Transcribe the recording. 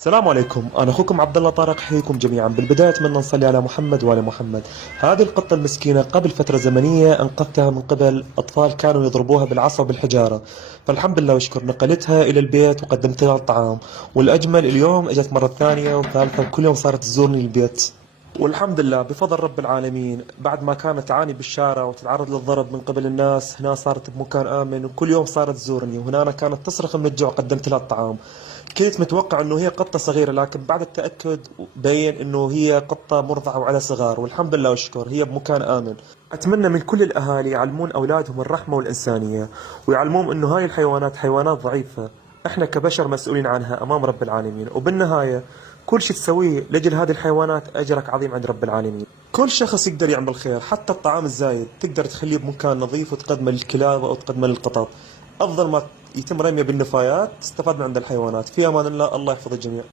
السلام عليكم، أنا أخوكم عبد الله طارق، حييكم جميعا. بالبداية أتمنى نصلي على محمد وآل محمد. هذه القطة المسكينة قبل فترة زمنية أنقذتها من قبل أطفال كانوا يضربوها بالعصا وبالحجارة، فالحمد لله وشكر نقلتها إلى البيت وقدمت لها الطعام، والأجمل اليوم إجت مرة ثانية وثالثة وكل يوم صارت تزورني البيت. والحمد لله بفضل رب العالمين، بعد ما كانت تعاني بالشارع وتتعرض للضرب من قبل الناس، هنا صارت بمكان آمن وكل يوم صارت تزورني، وهنا كانت تصرخ من الجوع قدمت لها الطعام. كنت متوقع انه هي قطة صغيرة، لكن بعد التأكد بين انه هي قطة مرضعة وعلى صغار، والحمد لله والشكر هي بمكان آمن. اتمنى من كل الاهالي يعلمون اولادهم الرحمة والانسانية، ويعلموهم انه هاي الحيوانات حيوانات ضعيفة، احنا كبشر مسؤولين عنها امام رب العالمين، وبالنهاية كل شيء تسويه لجل هذه الحيوانات اجرك عظيم عند رب العالمين. كل شخص يقدر يعمل خير، حتى الطعام الزايد تقدر تخليه بمكان نظيف وتقدمه للكلاب او تقدمه للقطط، افضل ما يتم رميه بالنفايات. تستفاد من عند الحيوانات. في امان الله، الله يحفظ الجميع.